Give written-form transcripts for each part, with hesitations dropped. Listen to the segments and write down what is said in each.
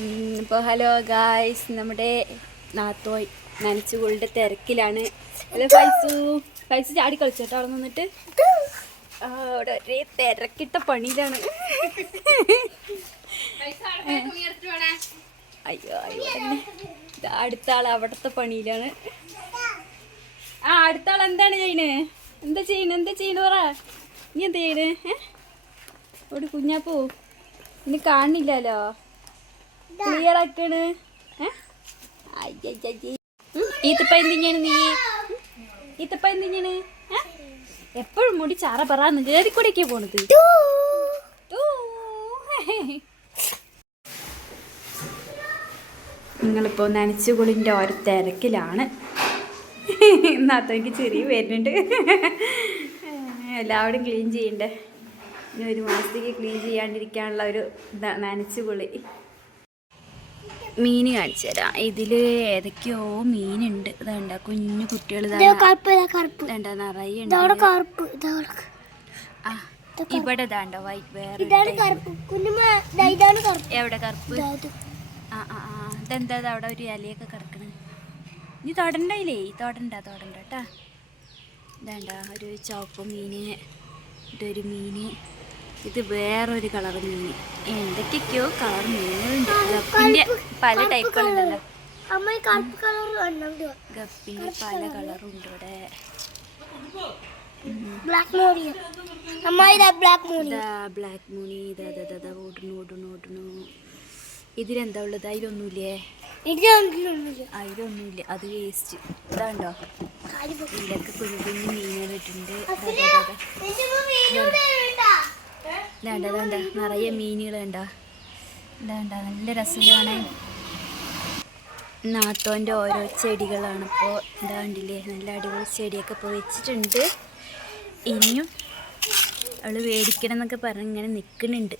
ഇപ്പോൾ hello guys, നമ്മുടെ നാത്തോയ് നനച്ചുകൊള്ളുടെ തിരക്കിലാണ്. ഹലോ ഫൈസു ചാടി കളിച്ചോട്ടോ അവിടെ നിന്നിട്ട്. അവിടെ ഒരേ തിരക്കിട്ട പണിയിലാണ്. അയ്യോ തന്നെ അടുത്ത ആൾ അവിടുത്തെ പണിയിലാണ്. അടുത്ത ആൾ എന്താണ് ചെയ്യണേ? എന്താ ചെയ്യണ പറ. നീ എന്താ ചെയ്യണേ? ഒരു കുഞ്ഞാപ്പൂ ഇനി കാണില്ലല്ലോ, ക്ലിയർ ആക്കാണ്. ഈത്തപ്പ എന്തിനാണ് നീ? ഈത്തപ്പ എന്തിനാണ്? എപ്പോഴും മുടി ചാറ പറയാന്ന് കയറിക്കൂടെയൊക്കെ പോണത്. നിങ്ങളിപ്പോൾ നനച്ചുകുളിൻ്റെ ഓരോ തിരക്കിലാണ്. ഇന്നത്തേക്ക് ചെറിയ വരുന്നുണ്ട്. എല്ലാവരും ക്ലീൻ ചെയ്യണ്ടേ. ഇനി ഒരു മാസത്തേക്ക് ക്ലീൻ ചെയ്യാണ്ടിരിക്കാനുള്ള ഒരു നനച്ചുകുളി. മീൻ കാണിച്ചു തരാം. ഇതിൽ ഏതൊക്കെയോ മീനുണ്ട്. ഇതാണ്ട കുഞ്ഞു കുട്ടികൾ നിറയെ ഇവിടെ ഇതാണ്ടോ വൈറ്റ്. വേറെ എവിടെ കറുപ്പ്? ഇതെന്താ അവിടെ ഒരു ഇലയൊക്കെ കിടക്കണ. നീ തൊടണ്ടല്ലേ? തൊടണ്ട കേട്ടാ. ഇതാണ്ട ഒരു ചുവപ്പ് മീന്, ഇതൊരു മീന്, ഇത് വേറൊരു കളർ മീൻ. എന്തൊക്കെയൊക്കെയോ കളർ മീനുകളുണ്ട്. ഗപ്പിന്റെ പല ടൈപ്പുകളുണ്ടല്ലോ. ഗപ്പിന്റെ പല കളറുണ്ട് ഇവിടെ. ബ്ലാക്ക് മൂണി ഓടുന്നു. ഇതിലെന്താ ഉള്ളത്? അതിലൊന്നുമില്ലേ? അതിലൊന്നുമില്ല, അത് വേസ്റ്റ്. ഇതാണ്ടോ ഇതിലൊക്കെ കുഞ്ഞു കുഞ്ഞു മീനുകൾ ഇട്ടുണ്ട്. ഇതാണ്ട നിറയെ മീനുകൾ കണ്ടോ. ഇതാണ്ട നല്ല രസമാണ്. നാത്തോൻ്റെ ഓരോ ചെടികളാണ് ഇപ്പോൾ. ഇതാണ്ടില്ലേ, നല്ല അടിപൊളി ചെടിയൊക്കെ ഇപ്പോൾ വെച്ചിട്ടുണ്ട്. ഇനിയും അവൾ മേടിക്കണം എന്നൊക്കെ പറഞ്ഞ് ഇങ്ങനെ നിൽക്കുന്നുണ്ട്.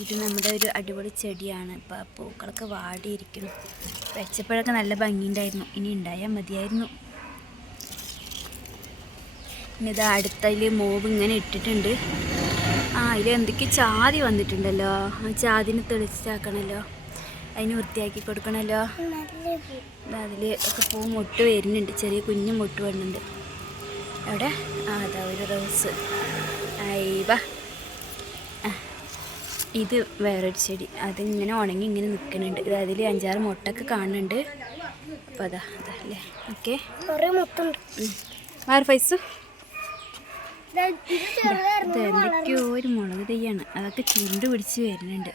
ഇത് നമ്മുടെ ഒരു അടിപൊളി ചെടിയാണ്. ഇപ്പോൾ പൂക്കളൊക്കെ വാടിയിരിക്കുന്നു. വെച്ചപ്പോഴൊക്കെ നല്ല ഭംഗിയുണ്ടായിരുന്നു. ഇനി ഉണ്ടായാൽ മതിയായിരുന്നു. പിന്നെ ഇത് അടുത്തതിൽ മോവ് ഇങ്ങനെ ഇട്ടിട്ടുണ്ട്. ഇതിൽ എന്തൊക്കെ ചാതി വന്നിട്ടുണ്ടല്ലോ. ആ ചാതിനെ തെളിച്ചാക്കണമല്ലോ, അതിന് വൃത്തിയാക്കി കൊടുക്കണമല്ലോ. അതിൽ ഒക്കെ പൂ മൊട്ട് വരുന്നുണ്ട്. ചെറിയ കുഞ്ഞു മൊട്ട് വരുന്നുണ്ട്. അവിടെ അതാ ഒരു റോസ്. അയ്യവ, ഇത് വേറൊരു ചെടി. അതിങ്ങനെ ഉണങ്ങി ഇങ്ങനെ നിൽക്കുന്നുണ്ട്. ഇത് അതിൽ 5-6 മുട്ടൊക്കെ കാണുന്നുണ്ട്. അപ്പോൾ അതല്ലേ. ഓക്കെ, വേറെ പൈസ ഇത് എന്തൊക്കെയോ ഒരു മുളക് തൈയാണ്. അതൊക്കെ ചുരുണ്ട് പിടിച്ച് വരുന്നുണ്ട്.